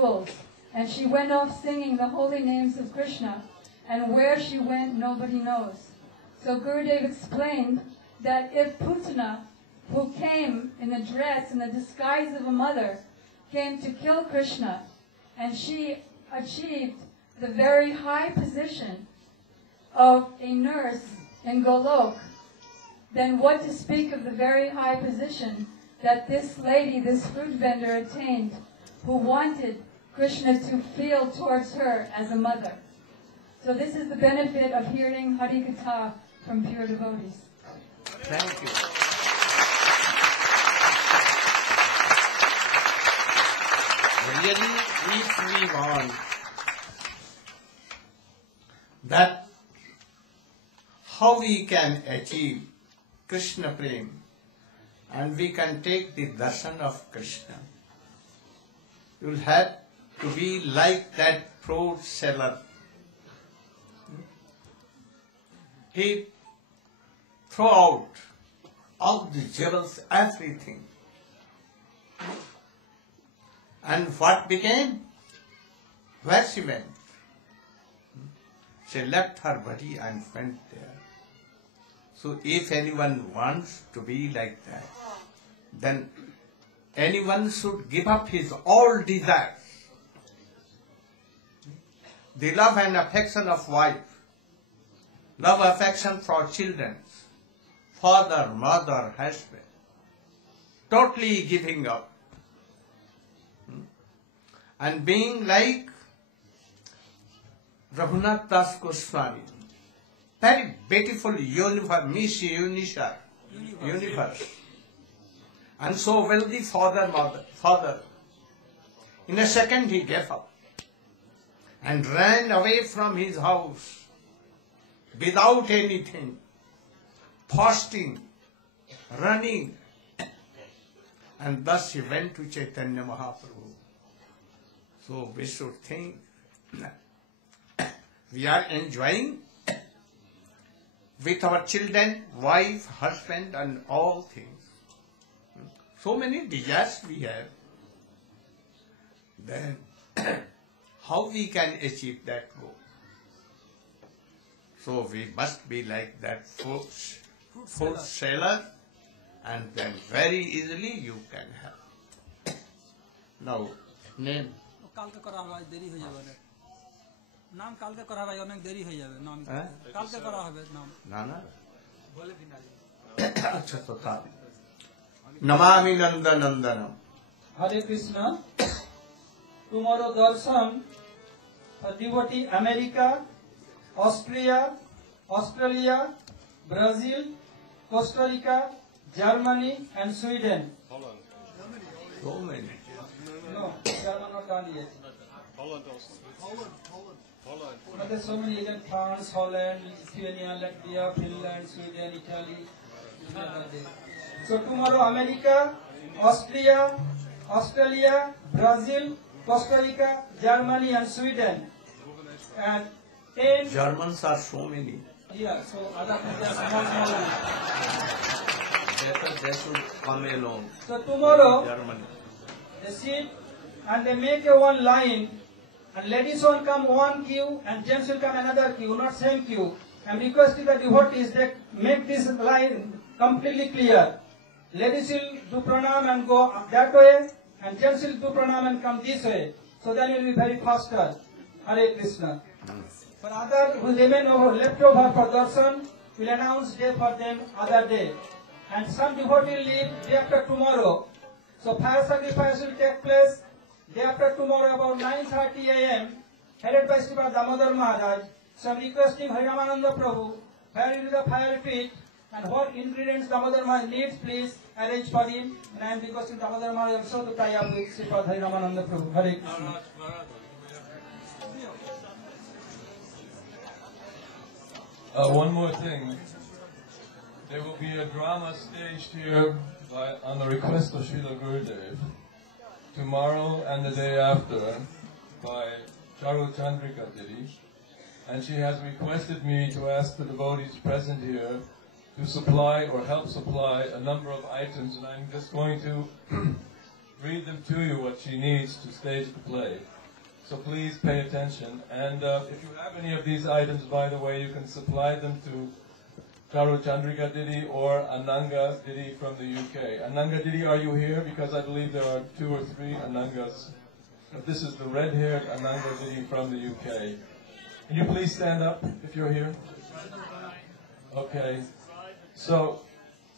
and she went off singing the holy names of Krishna, and where she went nobody knows. So Gurudev explained that if Putana, who came in the dress, in the disguise of a mother, came to kill Krishna, and she achieved the very high position of a nurse in Golok, then what to speak of the very high position that this lady, this fruit vendor, attained, who wanted Krishna to feel towards her as a mother. So this is the benefit of hearing Hari Katha from pure devotees. Thank you. Really, if we want that how we can achieve Krishna Prem and we can take the darshan of Krishna, you will have to be like that fruit seller. He threw out all the jewels, everything. And what became? Where she went? She left her body and went there. So if anyone wants to be like that, then anyone should give up his all desires. The love and affection of wife, love, affection for children, father, mother, husband, totally giving up. And being like Raghunath Das Goswami, very beautiful universe, Miss Universe, and so wealthy father. In a second he gave up and ran away from his house without anything, fasting, running, and thus he went to Chaitanya Mahaprabhu. So we should think we are enjoying with our children, wife, husband, and all things. So many desires we have. Then how we can achieve that goal? So we must be like that fruit seller, and then very easily you can have. Now, name. কালকে করা হবে দেরি হয়ে যাবে নাম কালকে করা হবে অনেক দেরি হয়ে যাবে নাম কালকে করা হবে নাম না না বলে দিন আচ্ছা তো তা নমামি নন্দনন্দনম Hare Krishna. Tomorrow darshan a devotee America, Austria, Australia, Brazil, Costa Rica, Germany and Sweden. So many. No, German not done yet. Holland also. Holland. But there's so many again, France, Holland, Lithuania, Latvia, Finland, Sweden, Italy. So tomorrow America, Austria, Australia, Brazil, Costa Rica, Germany and Sweden. And 10... Germans are so many. Yeah, so other countries small. Better they should come alone. So tomorrow, Germany. they sit and they make a one line, and ladies will come one queue and gents will come another queue, not same queue. I'm requesting the devotees that make this line completely clear. Ladies will do pranam and go that way, and gents will do pranam and come this way. So then it will be very faster. Hare Krishna. For other who remain left over for darshan, we'll announce day for them other day. And some devotee will leave day after tomorrow. So fire sacrifice will take place day after tomorrow about 9:30 a.m. headed by Sripad Damodar Maharaj. So I'm requesting Harimananda Prabhu, where is the fire pit and what ingredients Damodar Maharaj needs, please arrange for him. And I am requesting Damodar Maharaj also to tie up with Sripad Harimananda Prabhu. Hare Krishna. One more thing. There will be a drama staged here on the request of Srila Gurudev tomorrow and the day after by Charu Chandrika Didi. And she has requested me to ask the devotees present here to supply or help supply a number of items, and I'm just going to read them to you what she needs to stage the play. So please pay attention. And if you have any of these items, by the way, you can supply them to Charu Chandrika Didi or Ananga Didi from the UK. Ananga Didi, are you here? Because I believe there are 2 or 3 Anangas. This is the red-haired Ananga Didi from the UK. Can you please stand up if you're here? Okay. So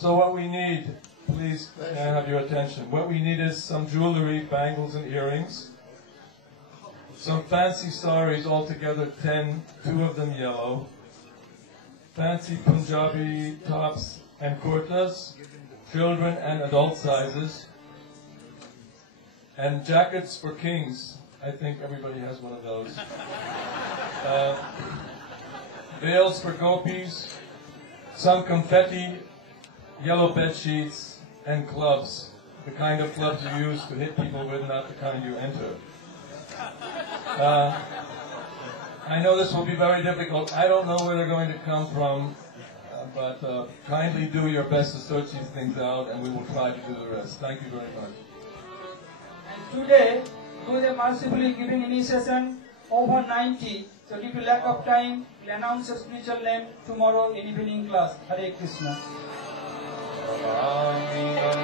what we need, please, can I have your attention? What we need is some jewelry, bangles and earrings. Some fancy saris, altogether 10, 2 of them yellow. Fancy Punjabi tops and kurtas, children and adult sizes. And jackets for kings. I think everybody has one of those. Veils for gopis, some confetti, yellow bed sheets, and clubs. The kind of clubs you use to hit people with, not the kind you enter. I know this will be very difficult. I don't know where they're going to come from, but kindly do your best to search these things out, and we will try to do the rest. Thank you very much. And today, Gurudev mercifully giving initiation over 90. So due to lack of time, we'll announce your spiritual name tomorrow in evening class. Hare Krishna. Krishna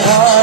Hare